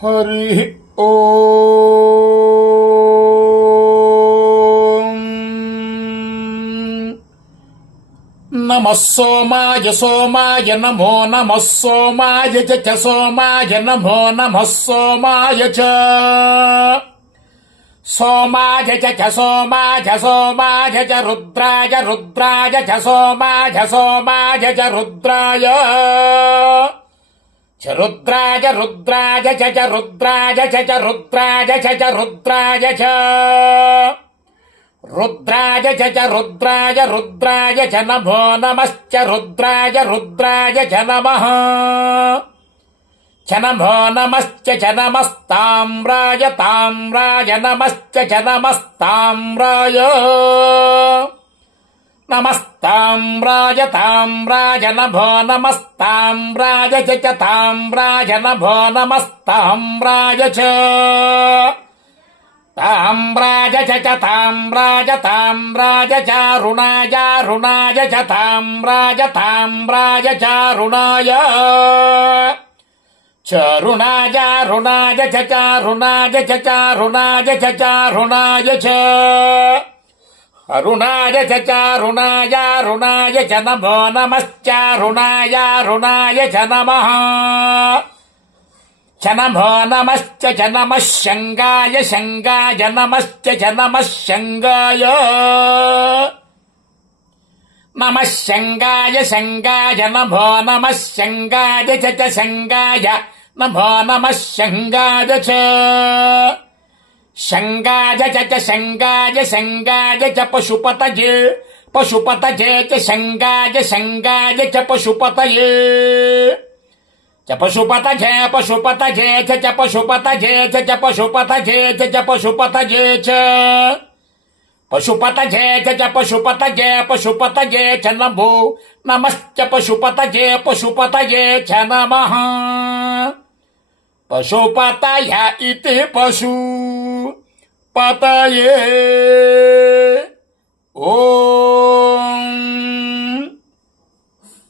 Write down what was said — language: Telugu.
హరి ఓం. నమః సోమాయ సోమాయ నమో నమః సోమాయ చ సోమాయ నమో నమః సోమాయ చ సోమాయ చ సోమాయ సోమాయ చ రుద్రాయ రుద్రాయ చ సోమాయ సోమాయ చ రుద్రాయ చ రుద్రాయ రుద్రాయ చ రుద్రాయ చ రుద్రాయ చ రుద్రాయ చ రుద్రాయ చ రుద్రాయ రుద్రాయ చ నమో నమశ్చ రుద్రాయ రుద్రాయ చ నమః చ నమో నమశ్చ చ నమస్తామ్రాయ తామ్రాయ నమశ్చ చ నమస్తామ్రాయ నమస్తామ్రాయ తామ్రాయ నభో నమస్తామ్రాయ చ తామ్రాయ నభో నమస్తామ్రాయ చ తామ్రాయ చ తామ్రాయ తామ్రాయ చారుణాయ రుణాయ చ తామ్రాయ తామ్రాయ చారుణాయ చరుణాయ రుణాయ చ చారుణాయ చ చారుణాయ చ చారుణాయ చ అరుణాయ చ చారుణాయ రుణాయ చ నమో నమశ్చారుణాయ రుణాయ చ నమః చ నమో నమశ్చ చ నమః శంగాయ శంగాయ నమశ్చ చ నమః శంగాయ నమః శంగాయ శంగాయ నమో నమః శంగాయ చ శంగాయ నమో నమః శంగాయ చ శంగాయ చ శంగాయ శంగాయ చ పశుపతయే పశుపతయే చ శంగాయ శంగాయ చ పశుపతయే చ పశుపతయే పశుపతయే చ పశుపతయే చ పశుపతయే చ పశుపతయే చ పశుపతయే చ పశుపతయే పశుపతయే చ నమో నమశ్చ పశుపతయే పశుపతయే చ నమః పశుపతయ ఇతి పశుపతయే